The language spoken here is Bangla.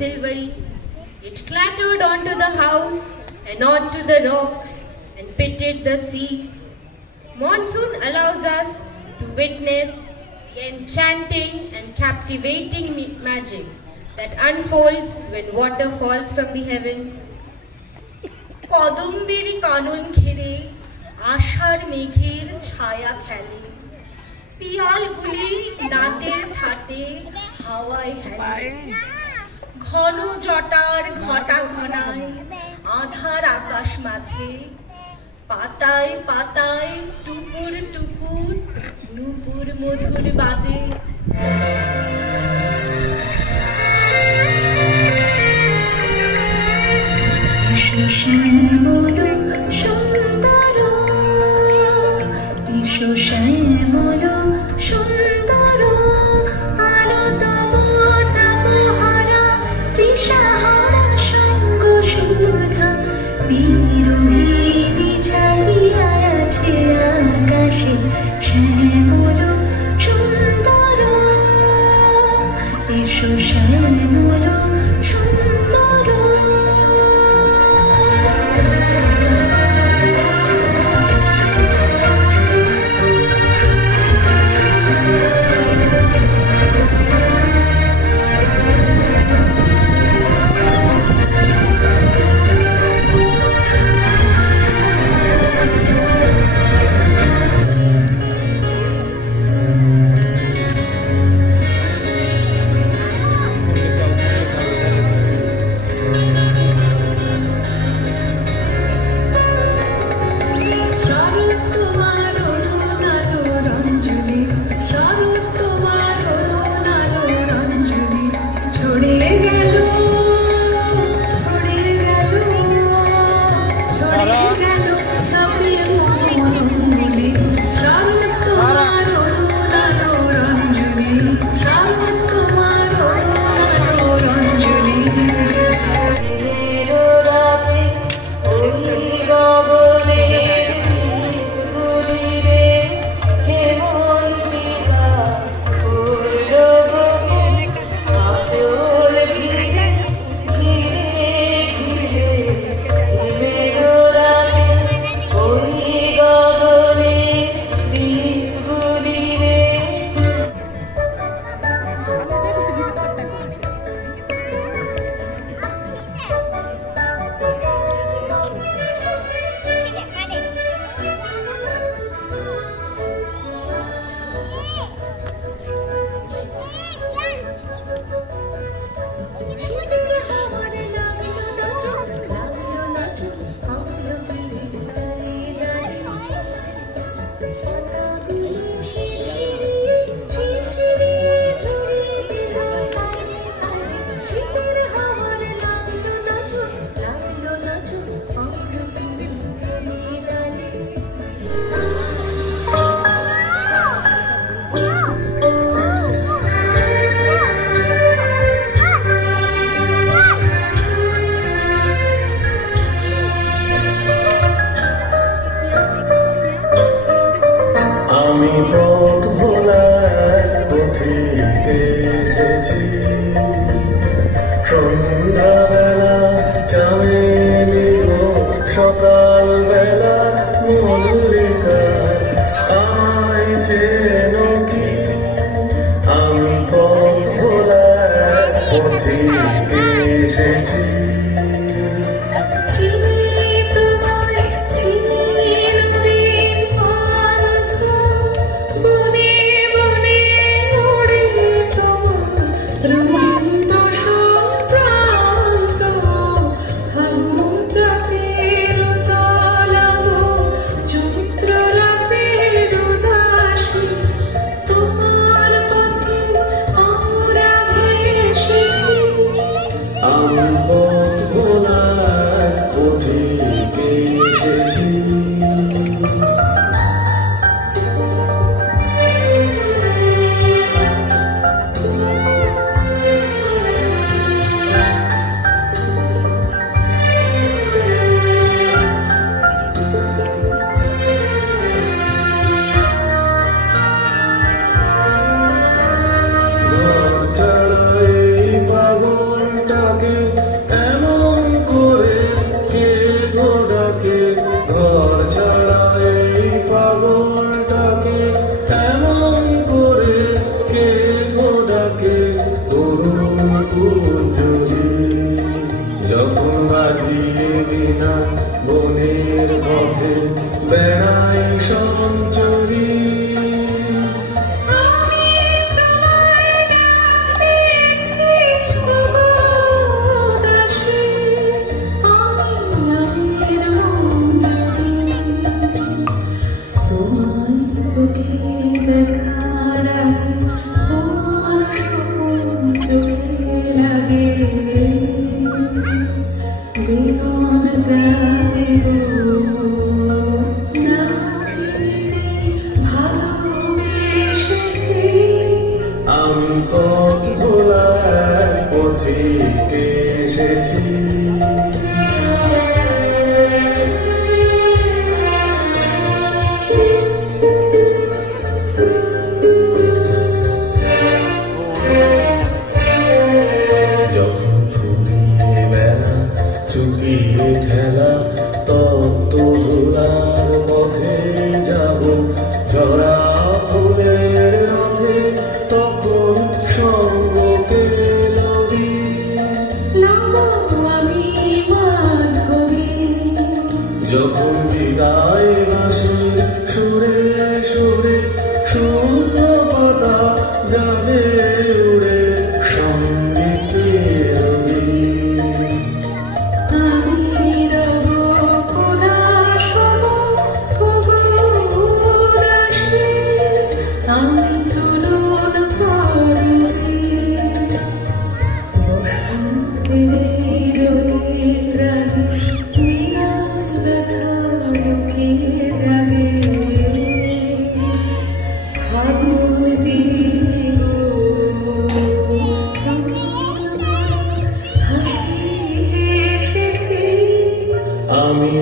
silvery. It clattered onto the house and onto the rocks and pitted the sea. Monsoon allows us to witness the enchanting and captivating magic that unfolds when water falls from the heaven. কদম্বের কানন ঘিরে আষাঢ় মেঘের ছায়া খেলে, পিয়ালগুলি নাটের ঠাটে হাওয়ায় হেলে। ঘন জটার ঘটা ঘনায় আধার আকাশ মাঝে, পাতায় পাতায় টুকুর টুকুর নুপুর মধুর বাজে। শ্যামল সুন্দর, ঈশো শ্যামল সুন্দর, আলোত তাপহারা তৃষাহারা সঙ্গ সুধা, বিরোহিণী চাহিয়া আছে আকাশে। শ্যামল সুন্দর, ঈশো শ্যামল সুন্দর। এসেছি। যখন ফুরিয়ে বেলা চুকিয়ে খেলা তত্ত্ব ধুলার পথে যাব ঝরা ফুলের রথে, তখন সঙ্গকে লবি যখন বিদায় ভাসে সুরে সুরে শূন্যতা যাবে উড়ে সঙ্গীতের আমি